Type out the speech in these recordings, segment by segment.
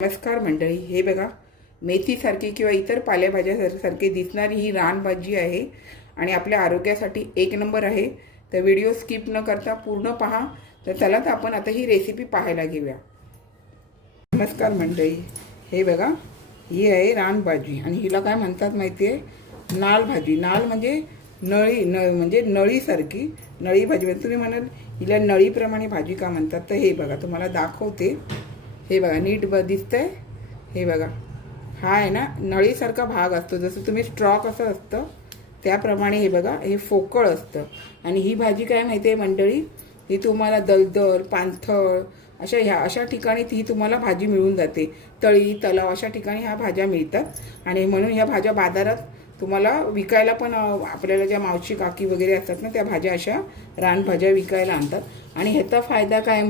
नमस्कार मंडळी, हे बघा मेथीसारखी किंवा इतर पालेभाज्यासारखी दिसणारी ही रानभाजी आहे आणि आपल्या आरोग्यासाठी एक नंबर आहे. तर व्हिडिओ स्किप न करता पूर्ण पहा. तर चला तर आपण आता ही रेसिपी पाहायला घेऊया. नमस्कार मंडळी, हे बघा ही आहे रानभाजी आणि हिला काय म्हणतात माहिती आहे? नाल भाजी. नाल म्हणजे म्हणजे नळीसारखी नळी भाजी. तुम्ही म्हणाल हिला नळीप्रमाणे भाजी का म्हणतात? तर हे बघा तुम्हाला दाखवते. हे बघा नीट दिसतंय. हे बघा हा आहे ना नळीसारखा भाग असतो, जसं तुम्ही स्ट्रॉ कसं असतं त्याप्रमाणे हे बघा हे फोकळ असतं. आणि ही भाजी काय माहिती आहे मंडळी, ही तुम्हाला दलदल पाणथळ अशा ठिकाणी ती तुम्हाला भाजी मिळून जाते. तळी तलाव अशा ठिकाणी ह्या भाज्या मिळतात आणि म्हणून ह्या भाज्या बाजारात तुम्हाला विकायला पण आपल्याला ज्या मावशी काकी वगैरे असतात ना त्या भाज्या अशा रानभाज्या विकायला आणतात. आणि ह्याचा फायदा काय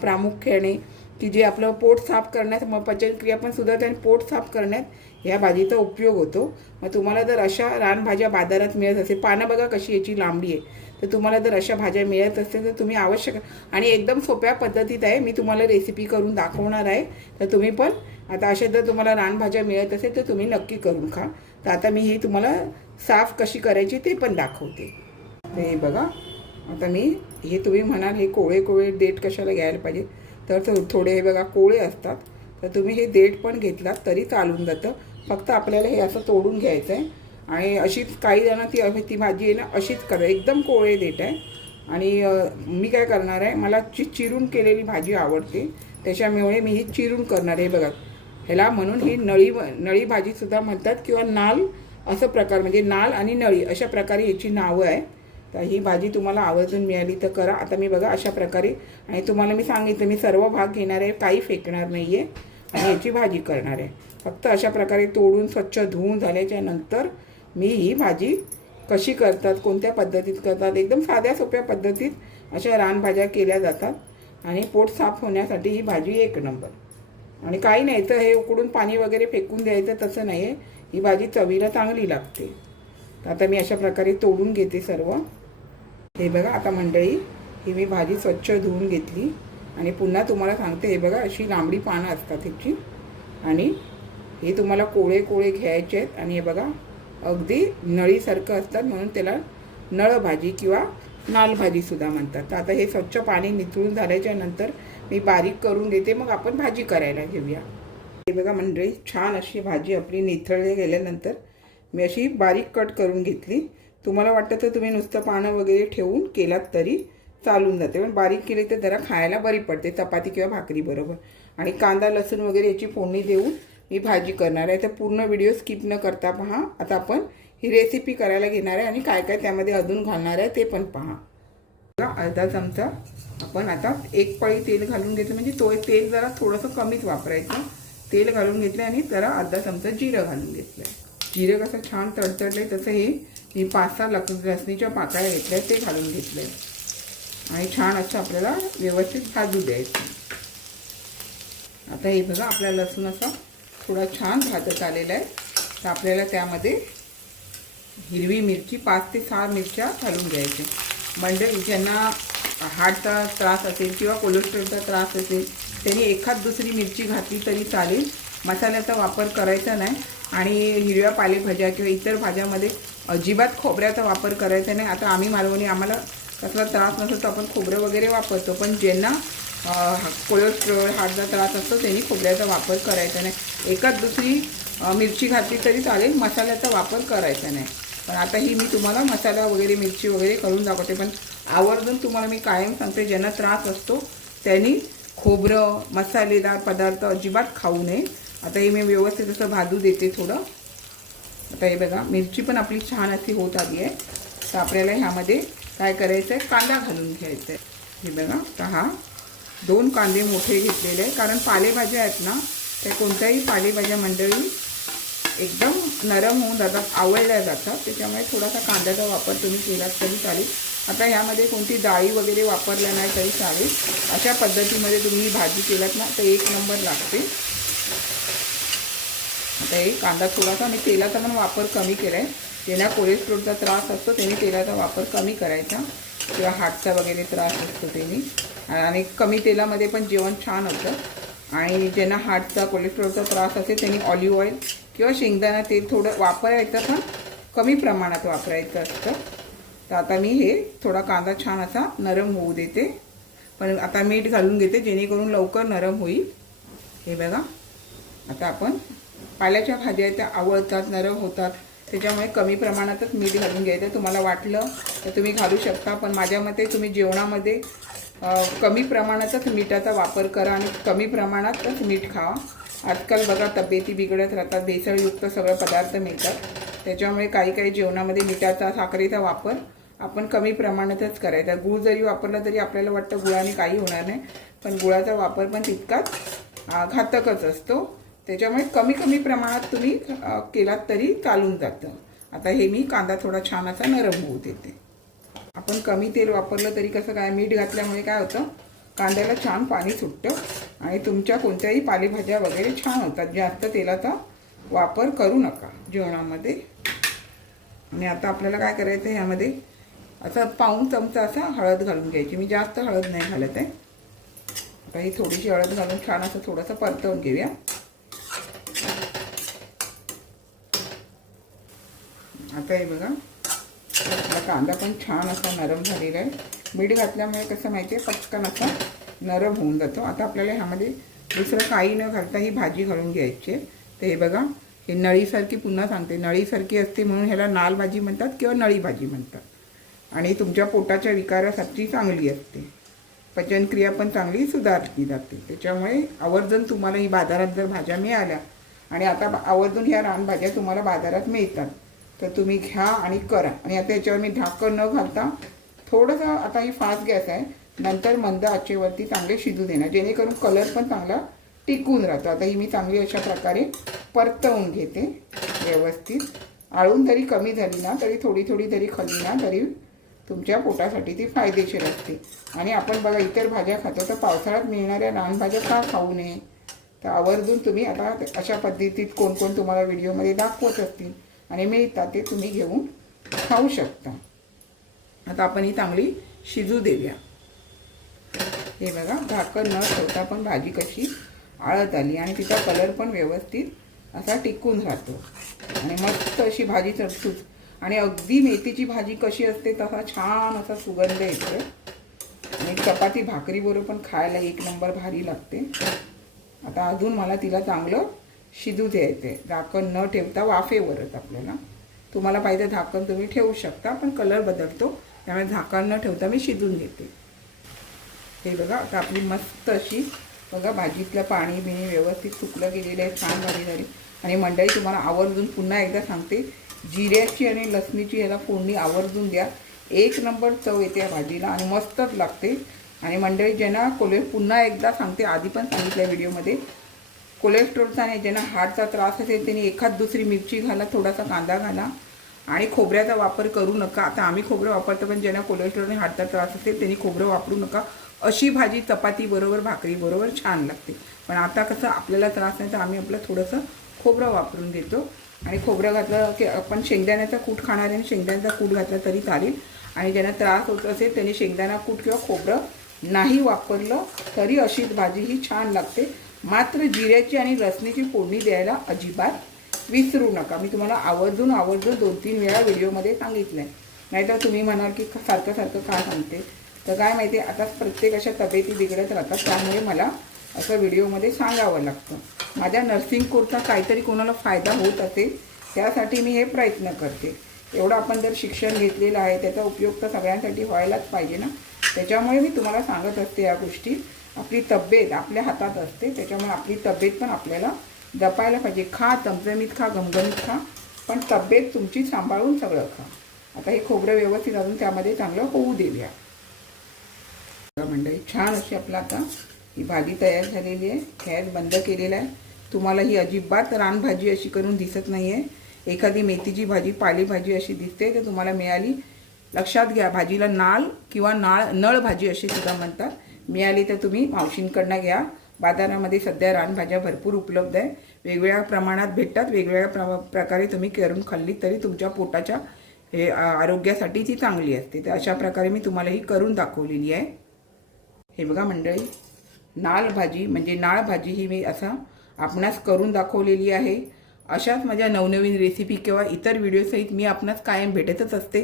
प्रामुख्याने की जे आपलं पोट साफ करण्यात पचनक्रिया पण सुधारते आणि पोट साफ करण्यात ह्या भाजीचा उपयोग होतो. मग तुम्हाला जर अशा रानभाज्या बाजारात मिळत असेल, पानं बघा कशी याची लांबडी आहे, तर तुम्हाला जर अशा भाज्या मिळत असतील तर तुम्ही आवश्यक आणि एकदम सोप्या पद्धतीत आहे, मी तुम्हाला रेसिपी करून दाखवणार आहे. तर तुम्ही पण आता अशा जर तुम्हाला रानभाज्या मिळत असेल तर तुम्ही नक्की करून खा. तर आता मी ही तुम्हाला साफ कशी करायची ते पण दाखवते. तर हे बघा आता मी हे तुम्ही म्हणाल हे कोळे देठ कशाला घ्यायला पाहिजे, तर थोडे हे बघा कोळे असतात, तर तुम्ही हे देठ पण घेतलात तरी चालून जातं. फक्त आपल्याला हे असं तोडून घ्यायचं आहे. आणि अशीच काही जण ती भाजी आहे ना अशीच करा, एकदम कोळे देठ आहे. आणि मी काय करणार आहे, मला चिरून केलेली भाजी आवडते त्याच्यामुळे मी ही चिरून करणार आहे. बघा ह्याला म्हणून ही नळी भाजीसुद्धा म्हणतात किंवा नाल असं प्रकार, म्हणजे नाल आणि नळी अशा प्रकारे याची नावं आहे. तर ही भाजी तुम्हाला आवर्जून मिळाली तर करा. आता मी बघा अशा प्रकारे, आणि तुम्हाला मी सांगितलं मी सर्व भाग घेणार आहे, काही फेकणार नाही आहे आणि याची भाजी करणार आहे. फक्त अशा प्रकारे तोडून स्वच्छ धुवून झाल्याच्या नंतर मी ही भाजी कशी करतात, कोणत्या पद्धतीत करतात, एकदम साध्या सोप्या पद्धतीत अशा रानभाज्या केल्या जातात आणि पोट साफ होण्यासाठी ही भाजी एक नंबर. आणि काही नाही तर हे उकडून पाणी वगैरे फेकून द्यायचं तसं नाही आहे, ही भाजी चवीला चांगली लागते. तर आता मी अशा प्रकारे तोडून घेते सर्व. हे बघा आता मंडळी ही मी भाजी स्वच्छ धुवून घेतली आणि पुन्हा तुम्हाला सांगते, हे बघा अशी लांबडी पानं असतात ह्याची आणि हे तुम्हाला कोळे घ्यायचे आहेत. आणि हे बघा अगदी नळीसारखं असतात म्हणून त्याला नळ भाजी किंवा नाल भाजीसुद्धा म्हणतात. तर आता हे स्वच्छ पाणी निथळून झाल्याच्या नंतर मी बारीक करून घेते, मग आपण भाजी करायला घेऊया. हे बघा मंडळी छान अशी भाजी आपली निथळली गेल्यानंतर मी अशी बारीक कट करून घेतली. तुम्हाला वाटतं तर तुम्ही नुसतं पानं वगैरे ठेवून केलात तरी चालून जाते, पण बारीक केली तर जरा खायला बरी पडते चपाती किंवा भाकरी बरोबर. आणि कांदा लसूण वगैरे याची फोडणी देऊन मी भाजी करणार आहे. तर पूर्ण व्हिडिओ स्किप न करता पहा. आता आपण ही रेसिपी करायला घेणार आहे आणि काय काय त्यामध्ये अजून घालणार आहे ते पण पहा. अर्धा चमचा आपण आता एक पळी तेल घालून घेतो, म्हणजे तो तेल जरा थोडंसं कमीच वापरायचं. तेल घालून घेतलं आणि जरा अर्धा चमचा जिरं घालून घेतलं. जिरं कसं छान तडतडलं तसं हे मी 5-6 लसणीच्या पाकळ्या घेतल्या ते घालून घेतले आणि छान असं आपल्याला व्यवस्थित भाजू द्यायचं. आता हे बघा आपला लसूण असा थोडा छान भाजत आलेला आहे. तर आपल्याला त्यामध्ये हिरवी मिरची 5 ते 6 मिरच्या घालून घ्यायच्या. म्हणजे ज्यांना हार्टचा त्रास असेल किंवा कोलेस्ट्रॉलचा त्रास असेल त्यांनी एखाद दुसरी मिरची घातली तरी चालेल. मसाल्याचा वापर करायचा नाही. आणि हिरव्या पालेभाज्या किंवा इतर भाज्यामध्ये अजिबात खोबऱ्याचा वापर करायचा नाही. आता आम्ही मालवणी, आम्हाला कसला त्रास नसतो तर आपण खोबरं वगैरे वापरतो, पण ज्यांना कोलेस्ट्रॉल हार्टचा त्रास असतो त्यांनी खोबऱ्याचा वापर करायचा नाही. एकाच दुसरी मिरची घातली तरी चालेल, मसाल्याचा वापर करायचा नाही. पण आता ही मी तुम्हाला मसाला वगैरे मिरची वगैरे करून दाखवते, पण आवर्जून तुम्हाला मी कायम सांगते ज्यांना त्रास असतो त्यांनी खोबरं मसालेदार पदार्थ अजिबात खाऊ नये. आता हे मी व्यवस्थित असं भाजू देते थोडं. आता हे बघा मिरची पण आपली छान अशी होत आली आहे. तर आपल्याला ह्यामध्ये काय करायचं आहे, कांदा घालून घ्यायचा आहे. हे बघा तर हा 2 कांदे मोठे घेतलेले आहे, कारण पालेभाज्या आहेत ना त्या कोणत्याही पालेभाज्या मंडळी एकदम नरम होऊन जातात, आवळल्या जातात, त्याच्यामुळे थोडासा कांद्याचा वापर तुम्ही केलात तरी चालेल. आता ह्यामध्ये कोणती डाळी वगैरे वापरल्या नाही तरी चालेल. अशा पद्धतीमध्ये तुम्ही भाजी केलात ना तर एक नंबर लागते. आता हे कांदा थोडासा मी तेलाचा पण वापर कमी केला आहे. ज्यांना कोलेस्ट्रॉलचा त्रास असतो त्यांनी तेलाचा वापर कमी करायचा किंवा हार्टचा वगैरे त्रास असतो त्यांनी. आणि कमी तेलामध्ये पण जेवण छान होतं. आणि ज्यांना हार्टचा कोलेस्ट्रॉलचा त्रास असेल त्यांनी ऑलिव्ह ऑइल किंवा शेंगदाणा तेल थोडं वापरायचं, पण कमी प्रमाणात वापरायचं असतं. तर आता मी हे थोडा कांदा छान असा नरम होऊ देते, पण आता मीठ घालून घेते जेणेकरून लवकर नरम होईल. हे बघा, आता आपण पाल्याच्या भाज्या त्या आवळतात, नरम होतात, त्याच्यामुळे कमी प्रमाणातच मीठ घालून घ्यायचं. तुम्हाला वाटलं तर तुम्ही घालू शकता, पण माझ्या मते तुम्ही जेवणामध्ये कमी प्रमाणातच मिठाचा वापर करा आणि कमी प्रमाणातच मीठ खावा. आजकाल बघा तब्येती बिघडत राहतात, भेसळयुक्त सगळे पदार्थ मिळतात, त्याच्यामुळे काही जेवणामध्ये मिठाचा, साखरेचा वापर आपण कमी प्रमाणातच करायचा. गूळ जरी वापरला तरी आपल्याला वाटतं गुळाने काही होणार नाही, पण गुळाचा वापर पण तितकाच घातकच असतो. त्याच्यामुळे कमी प्रमाणात तुम्ही केलात तरी चालून जातं. आता हे मी कांदा थोडा छान असा नरम होऊ देते. आपण कमी तेल वापरलं तरी कसं काय, मीठ घातल्यामुळे काय होतं, कांद्याला छान पाणी सुटतं आणि तुमच्या कोणत्याही पालेभाज्या वगैरे छान होतात. जास्त तेलाचा वापर करू नका जेवणामध्ये. आणि आता आपल्याला काय करायचं, ह्यामध्ये असं पाऊण चमचा असा हळद घालून घ्यायची. मी जास्त हळद नाही घालत आहे. आता ही थोडीशी हळद घालून छान असं थोडंसं परतवून घेऊया. आता हे बघा, आपला कांदा पण छान असा नरम झालेला आहे. मीठ घातल्यामुळे कसं माहिती आहे, पटकन असा नरम होऊन जातो. आता आपल्याला ह्यामध्ये दुसरं काही न घालता ही भाजी घालून घ्यायची आहे. तर हे बघा, हे नळीसारखी, पुन्हा सांगते, नळीसारखी असते म्हणून ह्याला नाल भाजी म्हणतात किंवा नळी भाजी म्हणतात. आणि तुमच्या पोटाच्या विकारासाठी चांगली असते, पचनक्रिया पण चांगली सुधारली जाते. त्याच्यामुळे आवर्जून तुम्हाला ही बाजारात जर भाज्या मिळाल्या, आणि आता आवर्जून ह्या रानभाज्या तुम्हाला बाजारात मिळतात, तर तुम्ही घ्या आणि करा. आणि आता याच्यावर मी झाकण न घालता थोडंसं, आता ही फास्ट गॅस आहे, नंतर मंद आचेवरती चांगले शिजू देणार, जेणेकरून कलर पण चांगला टिकून राहतो. आता ही मी चांगली अशा प्रकारे परतवून घेते व्यवस्थित. आळून जरी कमी झाली ना तरी थोडी जरी खाल्ली ना तरी तुमच्या पोटासाठी ती फायदेशीर असते. आणि आपण बघा इतर भाज्या खातो, तर पावसाळ्यात मिळणाऱ्या रानभाज्या का खाऊ नये. तर आवर्जून तुम्ही आता अशा पद्धतीत कोण तुम्हाला व्हिडिओमध्ये दाखवत असतील आणि मिळतात ते तुम्ही घेऊन खाऊ शकता. आता आपण ही चांगली शिजू देऊया. हे बघा, झाकण न ठेवता पण भाजी कशी आळत आली आणि तिचा कलर पण व्यवस्थित असा टिकून राहतो आणि मस्त अशी भाजी चटचूच. आणि अगदी मेथीची भाजी कशी असते तसा छान असा सुगंध येतो आणि चपाती भाकरीबरोबर पण खायला एक नंबर भारी लागते. आता अजून मला तिला चांगलं शिजू द्यायचं आहे, झाकण न ठेवता वाफेवरच. आपल्याला तुम्हाला पाहिजे झाकण तुम्ही ठेवू शकता, पण कलर बदलतो, त्यामुळे झाकण न ठेवता मी शिजून घेते. हे बघा, आता आपली मस्त अशी बघा भाजीतलं पाणी बिणी व्यवस्थित सुकलं गेलेलं आहे, छान भाजी झाली. आणि मंडळी तुम्हाला आवर्जून पुन्हा एकदा सांगते, जिऱ्याची आणि लसणीची याला फोडणी आवर्जून द्या, एक नंबर चव येते या भाजीला आणि मस्तच लागते. आणि मंडळी ज्यांना पुन्हा एकदा सांगते, आधी पण सांगितलं व्हिडिओमध्ये, कोलेस्ट्रॉलचा आणि ज्यांना हार्टचा त्रास असेल त्यांनी एखाद दुसरी मिरची घाला, थोडासा कांदा घाला आणि खोबऱ्याचा वापर करू नका. आता आम्ही खोबरं वापरतो, पण ज्यांना कोलेस्ट्रॉल आणि हार्टचा त्रास असेल त्यांनी खोबरं वापरू नका. अशी भाजी चपातीबरोबर भाकरीबरोबर छान लागते. पण आता कसं आपल्याला त्रास नाही तर आम्ही आपलं थोडंसं खोबरं वापरून घेतो. आणि खोबरं घातलं की आपण शेंगदाण्याचा कूट खाणाऱ्याने शेंगदाण्याचा कूट घातला तरी चालेल. आणि ज्यांना त्रास होत असेल त्यांनी शेंगदाणा कूट किंवा खोबरं नाही वापरलं तरी अशीच भाजी ही छान लागते. मात्र जिऱ्याची आणि लसणीची फोडणी द्यायला अजिबात विसरू नका. मी तुम्हाला आवर्जून 2-3 वेळा व्हिडिओमध्ये सांगितलं आहे. नाहीतर तुम्ही म्हणाल की सारखं का सांगते. तर काय माहिती आहे, आता प्रत्येक अशा तब्येती बिघडत राहतात, त्यामुळे मला असं व्हिडिओमध्ये सांगावं लागतं. माझ्या नर्सिंग कोर्सचा काहीतरी कोणाला फायदा होत असेल त्यासाठी मी हे प्रयत्न करते. एवढं आपण जर शिक्षण घेतलेलं आहे त्याचा उपयोग तर सगळ्यांसाठी व्हायलाच पाहिजे ना. त्याच्यामुळे मी तुम्हाला सांगत असते या गोष्टी. आपली तब्येत आपल्या हातात असते, त्याच्यामुळे आपली तब्येत पण आपल्याला जपायला पाहिजे. खा, चमचमीत खा, घमघमीत खा, पण तब्येत तुमची सांभाळून सगळं खा. आता हे खोबरं व्यवस्थित अजून त्यामध्ये चांगलं होऊ देऊया. मंडळी छान अशी आपलं आता ही भाजी तयार झालेली आहे. गॅस बंद केलेला आहे. तुम्हाला ही अजिबात रानभाजी अशी करून दिसत नाही आहे. एखादी मेथीची भाजी, पालेभाजी अशी दिसते तर तुम्हाला मिळाली. लक्षात घ्या, भाजीला नाल किंवा नळ भाजी अशी सुद्धा म्हणतात. मिळाली तर तुम्ही मावशींकडनं घ्या. बाजारामध्ये सध्या रानभाज्या भरपूर उपलब्ध आहे, वेगवेगळ्या प्रमाणात भेटतात. वेगवेगळ्या प्रकारे तुम्ही करून खाल्ली तरी तुमच्या पोटाच्या हे आरोग्यासाठी ती चांगली असते. तर अशा प्रकारे मी तुम्हाला ही करून दाखवलेली आहे. हे बघा मंडळी, नाळ भाजी म्हणजे नाळ भाजी ही मी असा आपणास करून दाखवलेली आहे। अशाच माझ्या नवनवीन रेसिपी किंवा इतर व्हिडिओसहित मी आपणास कायम भेटतच असते।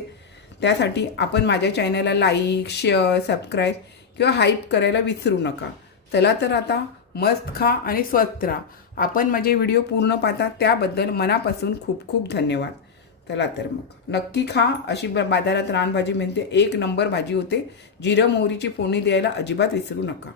त्यासाठी आपण माझ्या चॅनलला लाईक, शेअर, सबस्क्राईब किंवा हाईप करायला विसरू नका। चला तर आता मस्त खा आणि स्वस्थ राहा। आपण माझे व्हिडिओ पूर्ण पाहता त्याबद्दल मनापासून खूप खूप धन्यवाद। चला तर मग नक्की खा। अशी बाजारात रानभाजी मिळते, एक नंबर भाजी होते। जिरं मोहरीची फोडणी द्यायला अजिबात विसरू नका।